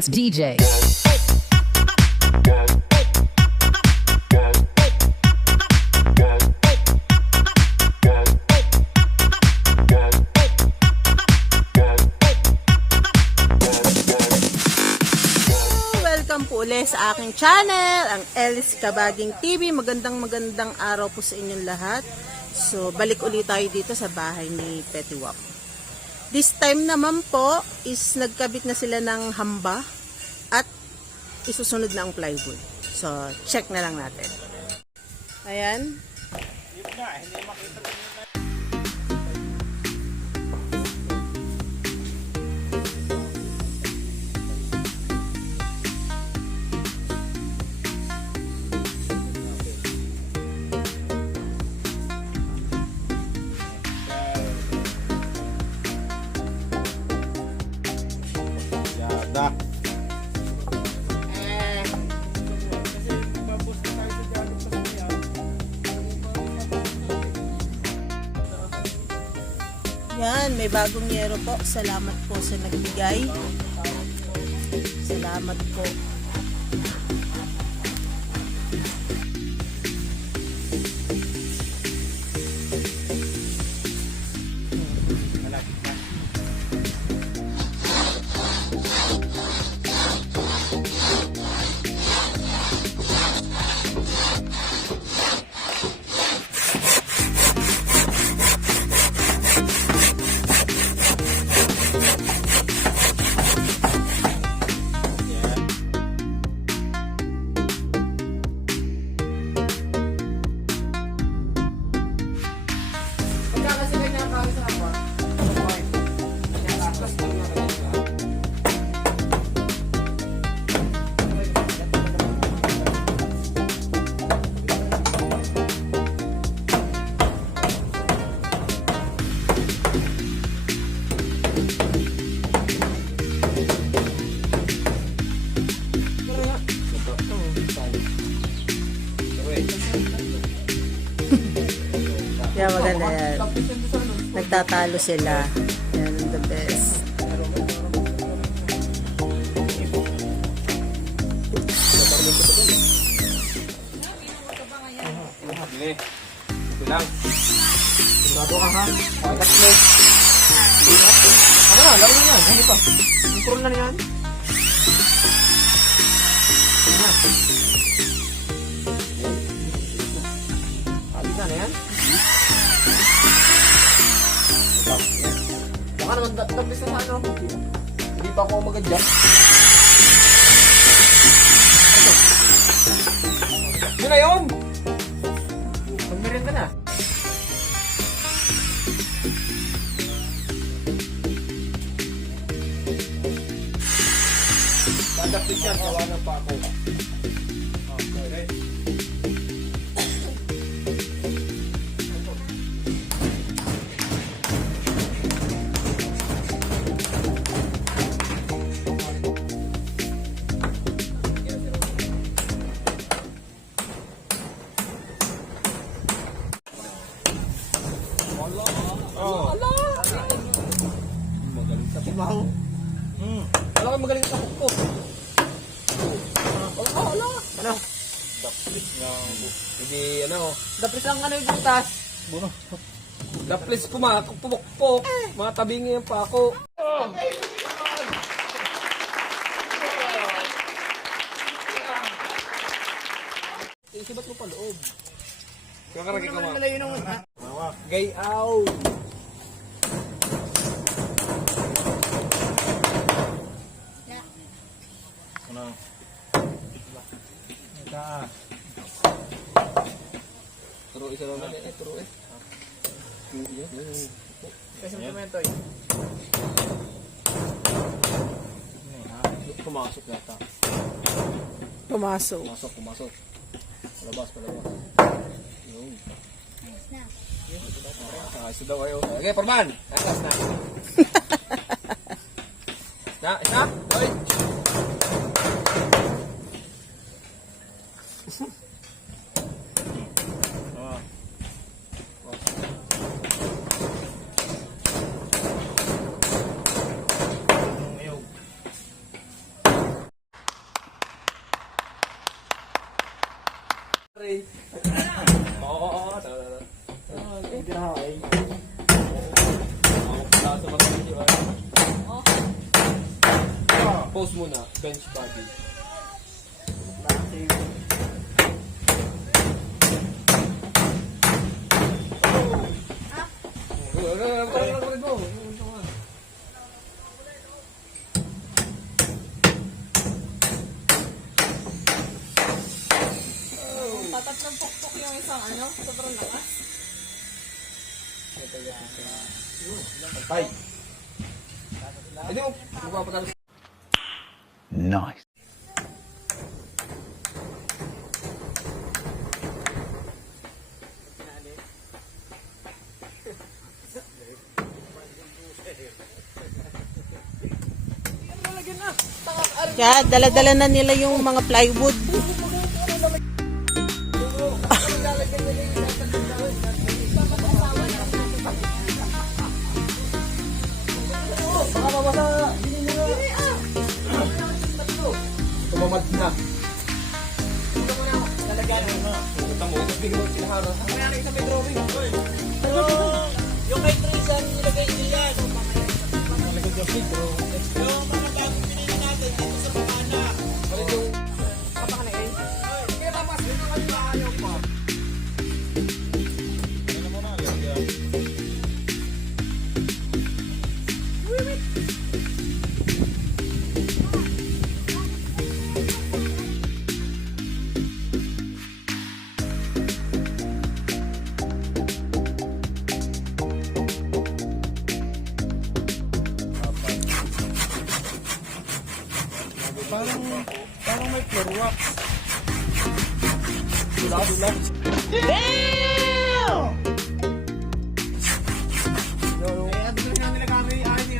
baddest DJ. Welcome po ulit sa aking channel, ang Ellis Kabaging TV. Magandang araw po sa inyong lahat. So, balik ulit tayo dito sa bahay ni Petty Wap. This time naman po is nagkabit na sila ng hamba at isusunod na ang plywood. So, check na lang natin. Ayan. Dak. Yan, may bagong yero po. Salamat po sa nagbigay. Salamat po. Yeah, maganda yan. Nagtatalo sila. Yan, the best. Bili. Ito lang. Sigurado ka ha? Agat mo. Ano na? Laro na yan. Hindi pa. Control na yan. Habis na yan. Baka naman tapos na sa ano. Hindi pa ako mag-adjust. Yun na yun! Magmerin ka na. Dadapit yan, gawa ng pako. Okay. Oh. Magaling sa pumaho. Wala kang magaling sa pukpok. Wala. Ano? Daplis lang. Hindi, ano? Daplis lang ano yung butas? Buno. Daplis pumukpok. Mga tabingi yung pako. Isibat mo pa loob. Kakaragi ka ma. Gayaw. Ano? Turo isa lang natin. Turo eh. Kasi semento eh. Pumasok yata. Pumasok. Pumasok. Palabas. Yun. Ayos daw kayo. Okay, Forman. Ayos na. Isa? Oy. Oo, tara. Hindi na ako eh. Wala sa mga video. Pose muna, bench body. Tatatlong pokpok yung isang ano, sobrang lakas. Tay. Hindi mo, magpapatalo. Nice. Kaya dala-dala na nila yung mga plywood. Tumamad na. Talagyan mo. Punta mo, bigyan mo kinahara. Ang mayari sa may drawing. Yung kay Tristan, nilagay nyo yan. Talagyan sa Pedro. Yung mga bagong pinili natin dito sa Pamana. Ano yung kapakanain? Kaya tapos, dito ka yung ayaw pa. Parang may floor wax. Dula.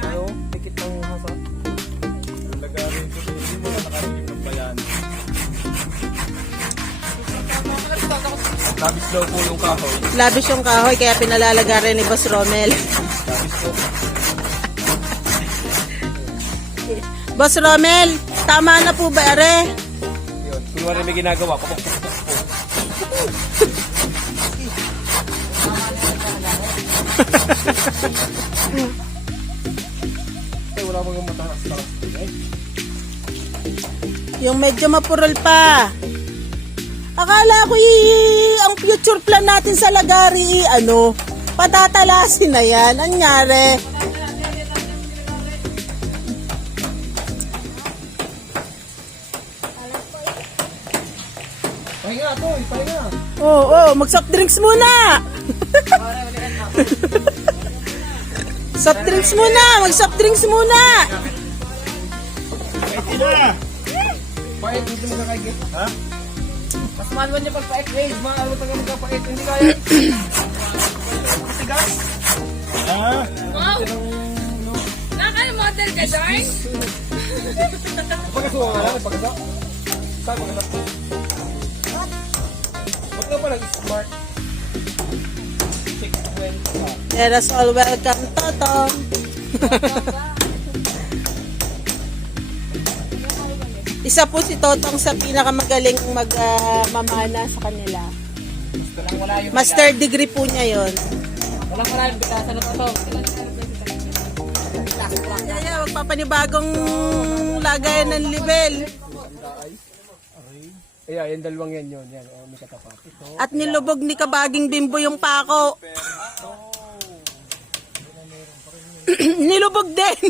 Ano? Tikit lang yung hasa. Lagarin ko ito. Hindi mo na nakarinig ng bayan. Labis daw po yung kahoy. Labis yung kahoy, kaya pinalalaga rin ni Boss Romel. Labis daw. Boss Romel, tama na po ba, are? Yun. Kunwari may ginagawa. Papapapapap po. Ay, wala mong mataas. Yung medyo mapurol pa. Akala ko ang future plan natin sa Lagari, ano, patatalasin na yan. Anyari? Pahinga to, pahinga. Oo, mag-soft drinks muna. Soft drinks muna, mag-soft drinks muna. Pwede na! Pahit, hindi mo kakaigit. Ha? Mas manual niya pagpa-ek ways. Maano taga magkapahit. Hindi kaya. Matigas. Ha? Naka-model ka, Darn? Pagkasuwa nga lang, pagkasuwa. Saan mo na? Ba't nga pala smart? 620. Let us all welcome Totong. Isa po si Totong sa pinakamagaling magmamana sa kanila. Master degree po niya yon. Walang yung bitasan na to. Kaya magpapanibagong lagayan ng level. Ayan, yung dalawang yan yun. Yan, may katapat. At nilubog ni Kabaging Bimbo yung pako. Nilubog din.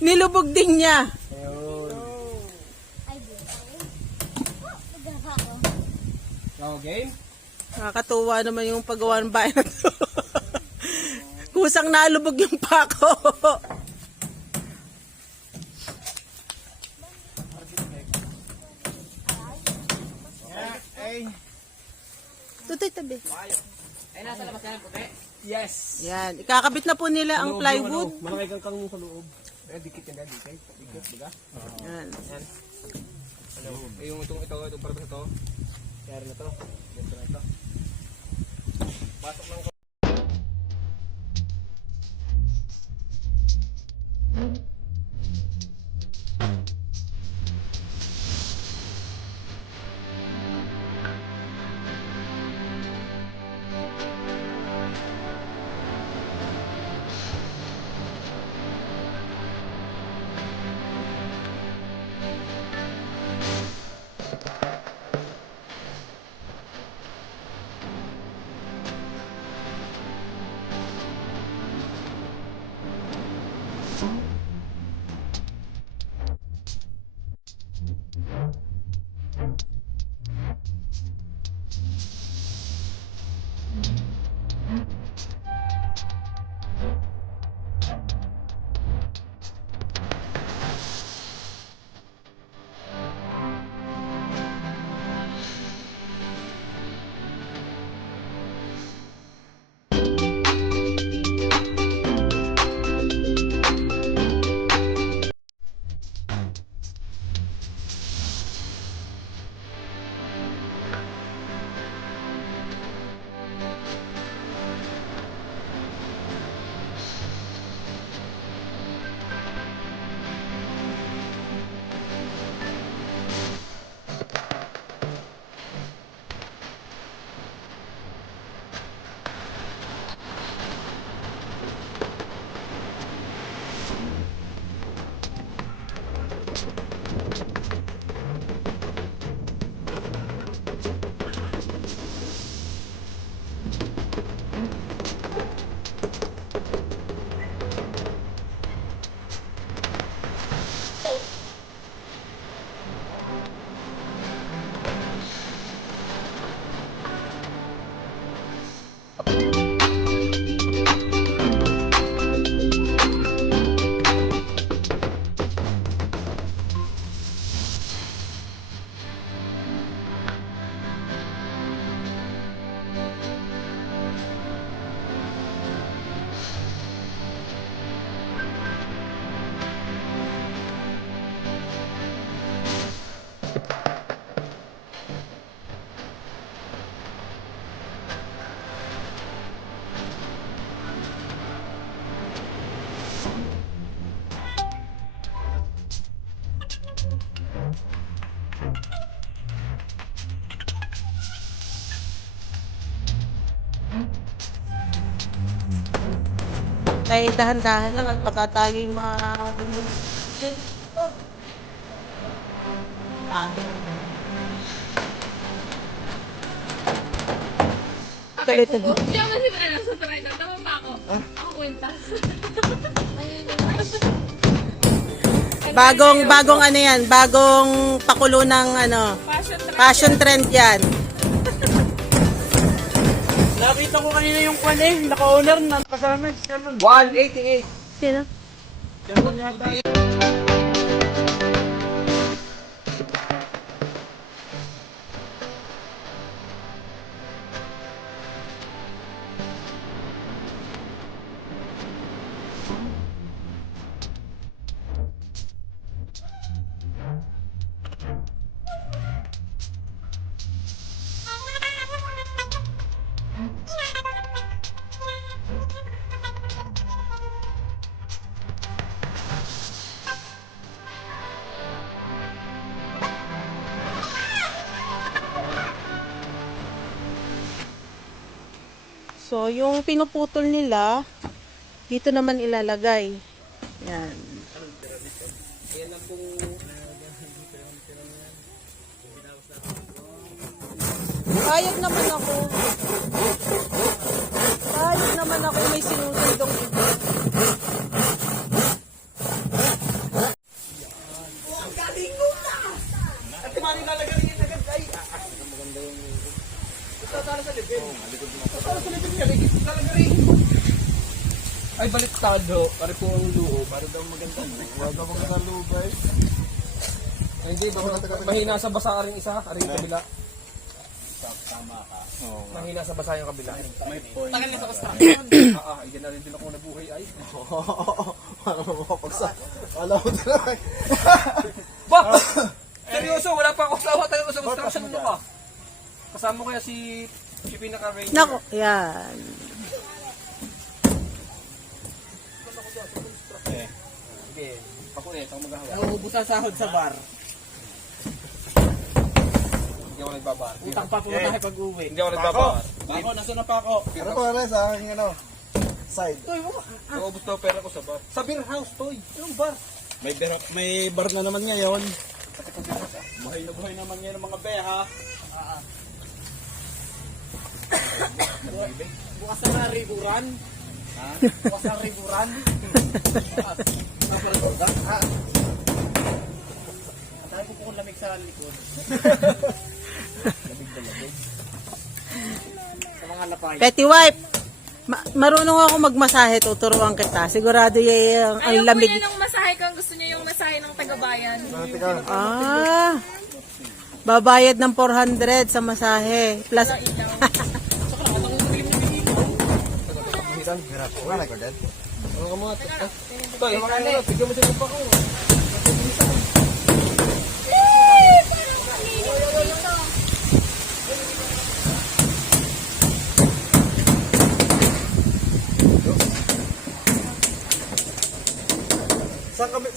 Nilubog din niya. Okay? Nakakatuwa naman yung paggawa ng bayan na to. Kusang nalubog yung pako. Tutoy tabi. Ay, nasa labas na yung puti. Yes! Yan. Ikakabit na po nila ang plywood. Malaki kang sa loob. Dikit yan, dikit. Dikit, diba? Yan. Yan. Ano? Yung itong para sa ito. Kaya na to. Ganito na ito. Pasok lang. Tayo dahan-dahan lang at baka tayo yung mga... Tuloy-tuloy. Siya kasi ba na sa try na? Tama ba ako? Ako kwenta. Bagong ano yan, bagong pakulo ng ano, fashion trend yan. Nakita ko kanina yung kwan naka-owner na kasama. 188. Sino? So, yung pinuputol nila, dito naman ilalagay. Yan. Payag naman ako. Payag naman ako, may sinusundong iba. Ay, baliktado. Pare po ang luo. Para daw maganda. Wag ako nakalubay. Ay, hindi, mahina sa basa rin isa. Aring kabila. Tama ka. Oo. Mahina sa basa yung kabila. May point. Yan na rin din ako nabuhay ay. Para makapagsa. Alam mo talaga. Ba! Seryoso, wala pa ako sawa tayo sa construction mo ka. Kasama ko kaya si pinaka-ranger. Nako, yan. Sige, ako ako maghahawa. Nauubos ang sahod sa bar. Hindi ako nagbabar. Utang pa po tayo pag-uwi. Hindi ako nagbabar. Bako, nasa na pa ako. Ano pa rin sa aking ano? Side. Naubos na pera ko sa bar. Sa beer house, toy. Anong bar? May bar na naman ngayon. Buhay na buhay naman ngayon ang mga beha. Bukas na riburan. Ha? Bukas na riburan. Tayo po kung lamig sa likod. Sa mga lapay. Petty wife, marunong ako magmasahe, tuturuan kita. Sigurado yung ang Ayaw lamig. po niya ng masahe kung gusto niya yung masahe ng taga-bayan. Ah, babayad ng 400 sa masahe. Plus, Wala ko dad. Ano ka mga? Toy, bigyan mo siya pa ko. Saan kami?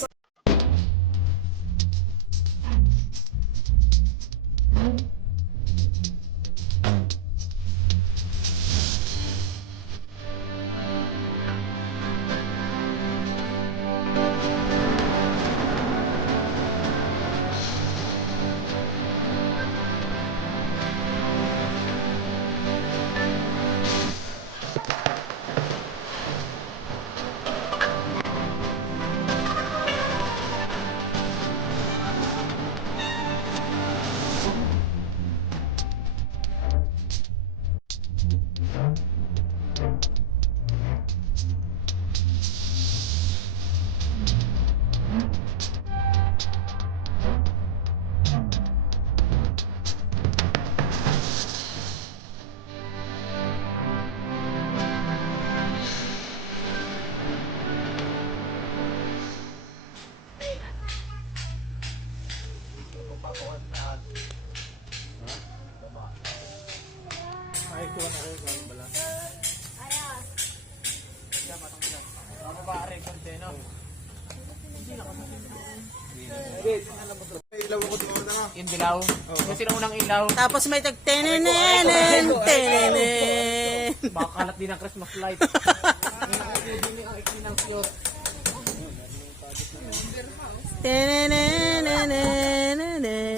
Yung dilaw. Yung sinunang ilaw. tapos may tenenen, tenenen. Baka kalat din ang Christmas light.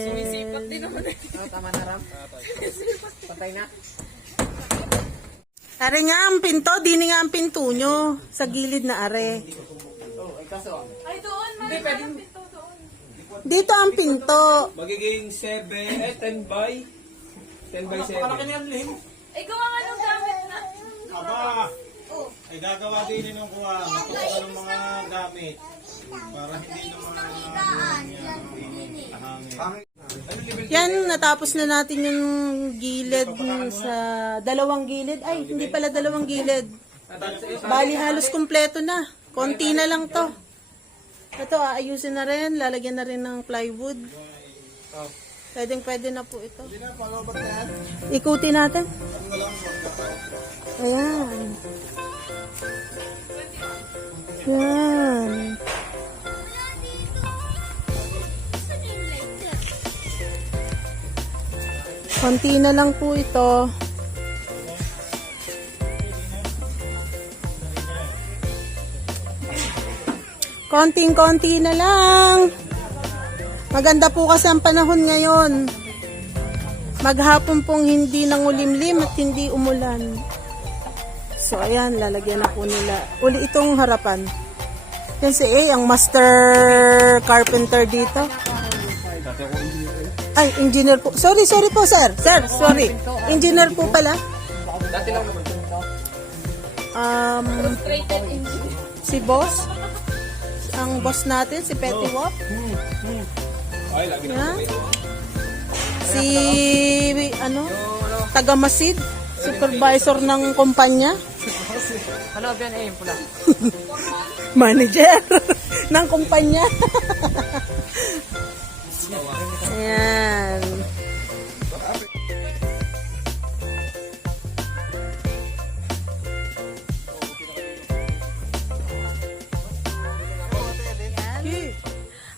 Sumisipat din naman. Tama na ram. Patay na. Are nga ang pinto, dini nga ang pinto nyo. Sa gilid na are. Ay, doon. May pinto doon. Dito ang pinto. Magiging 10 by 7. Ay, gawa nga ng gamit na. Aba, ay gagawa din ng kuha. Magpapala ng mga gamit. Para hindi naman hangin. Yan, natapos na natin yung gilid sa dalawang gilid. Ay, hindi pala dalawang gilid. Bali, halos kumpleto na. Konti na lang to. Ito, aayusin na rin. Lalagyan na rin ng plywood. Pwede na po ito. Ikutin natin. Ayan. Yan. Konti na lang po ito. Konting-konti na lang. Maganda po kasi ang panahon ngayon. Maghapon pong hindi nangulimlim at hindi umulan. So, ayan, lalagyan na po nila. Uli itong harapan. Yan si A, ang master carpenter dito. Ay, engineer po. Sorry po, sir. Sir, sorry. Engineer po pala. Dati lang naman. Si boss. Ang boss natin, si Petty Wap. Ay, lagi na. Yan. Si, taga-masid. Supervisor ng kumpanya. Ano ba yan eh, pula? Manager ng kumpanya. Ayan.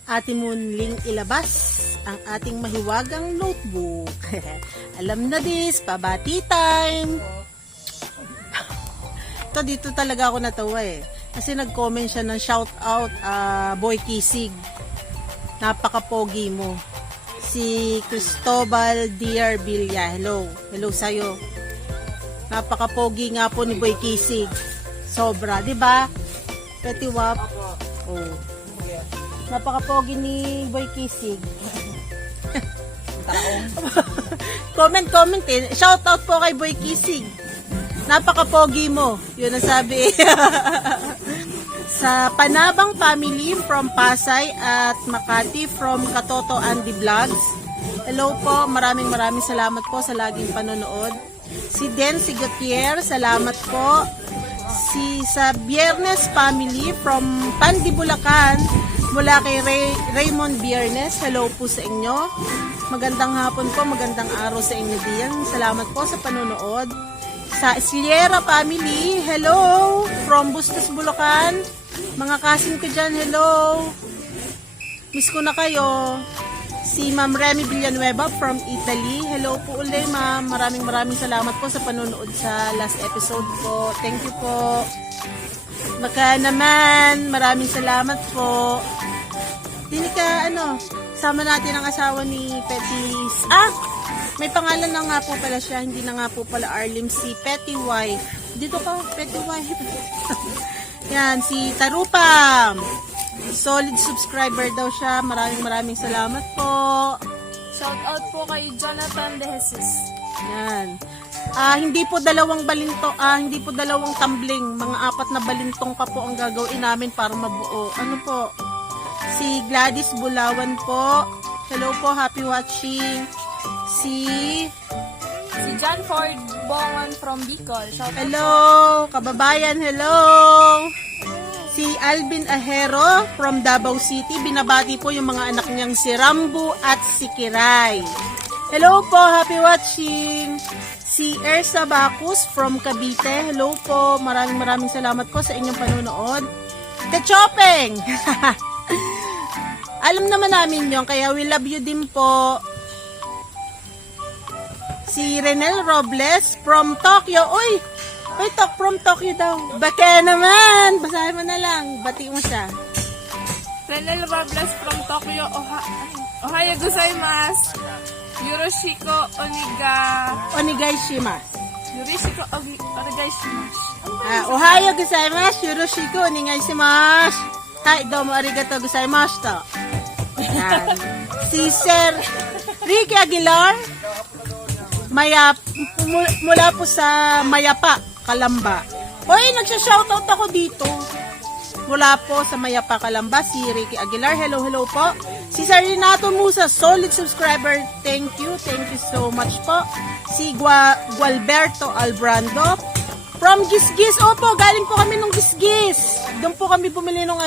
Ating muling ilabas ang ating mahiwagang notebook. Alam na this, pabati time. Ito, dito talaga ako natawa eh. Kasi nag-comment siya ng shout out, Boy Kisig. Napaka-pogi mo. Si Cristobal Dear Villa. Hello. Hello sa'yo. Napaka-pogi nga po ni Boy Kisig. Sobra, di ba? Petty Wap. Oh. Napaka-pogi ni Boy Kisig. Comment eh. Shout out po kay Boy Kisig. Napaka-pogi mo. Yun ang sabi. Sa Panabang Family from Pasay at Makati from Katoto Andy Vlogs. Hello po. Maraming salamat po sa laging panonood. Si Dency Gutierrez, salamat po. Sa Biernes Family from Pandi, Bulacan, mula kay Raymond Biernes. Hello po sa inyo. Magandang hapon po, magandang araw sa inyo diyan. Salamat po sa panonood. Sa Sierra Family, hello! From Bustos, Bulacan. Mga kasin ko dyan, hello! Miss ko na kayo. Si Ma'am Remy Villanueva from Italy. Hello po ulit, ma'am. Maraming salamat po sa panonood sa last episode po. Thank you po. Baka naman, maraming salamat po. Dini ka, sama natin ang asawa ni Petty's. May pangalan na nga po pala siya. Hindi na nga po pala Arlim. Si Petty Wife. Dito ka, Petty Wife. Yan, si Tarupam. Solid subscriber daw siya. Maraming salamat po. Shout out po kay Jonathan De Jesus. Yan. Hindi po dalawang tumbling. Mga 4 na balintong pa po ang gagawin namin para mabuo. Ano po? Si Gladys Bulawan po. Hello po, happy watching. Si John Ford Bongan from Bicol. Shout out hello, kababayan, hello. Si Alvin Ahero from Davao City. Binabati po yung mga anak niyang si Rambo at si Kiray. Hello po, happy watching. Si Ersa Bacus from Cavite. Hello po, maraming salamat po sa inyong panonood. Techopeng! Alam naman namin yun, kaya we love you din po. Si Renel Robles from Tokyo. Uy, Uy, talk from Tokyo daw. Baka naman. Basahin mo na lang. Bati mo siya. Renel Robles from Tokyo, Ohio gozaimasu. Yoroshiku Onegaishimasu. onegaishimasu. Ohio gozaimasu. Yoroshiku onegaishimasu. Hai, domo arigatou gozaimasu to. Yan. Si Sir Ricky Aguilar, mula po sa Mayapa, Kalamba. Hoy, nagsha-shoutout ako dito. Mula po sa Mayapa, Kalamba, si Ricky Aguilar. Hello, hello po. Si Sir Renato Musa, solid subscriber. Thank you so much po. Si Gualberto Albrando. From Gisgis. Opo, galing po kami nung Gisgis. Doon po kami bumili nung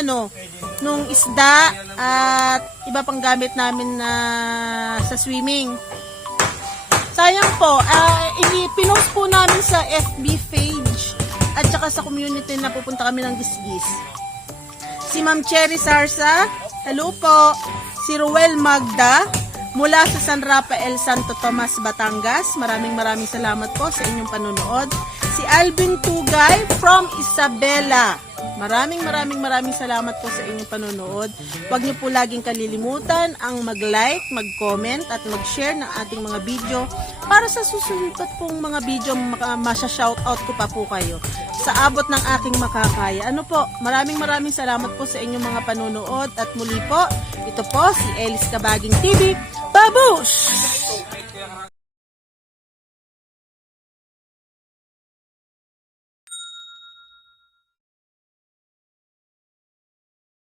nung isda at iba pang gamit namin na sa swimming. Sayang po, pinost po namin sa FB page at saka sa community na pupunta kami ng Gisgis. Si Ma'am Cherry Sarsa, hello po. Si Ruel Magda, mula sa San Rafael, Santo Tomas, Batangas. Maraming salamat po sa inyong panonood. Si Alvin Tugay from Isabela. Maraming salamat po sa inyong panonood. Huwag niyo po laging kalilimutan ang mag-like, mag-comment at mag-share ng ating mga video para sa susunod pong mga video masya-shoutout ko pa po kayo sa abot ng aking makakaya. Ano po, maraming salamat po sa inyong mga panonood at muli po, ito po si Elis Kabaging TV. Babush!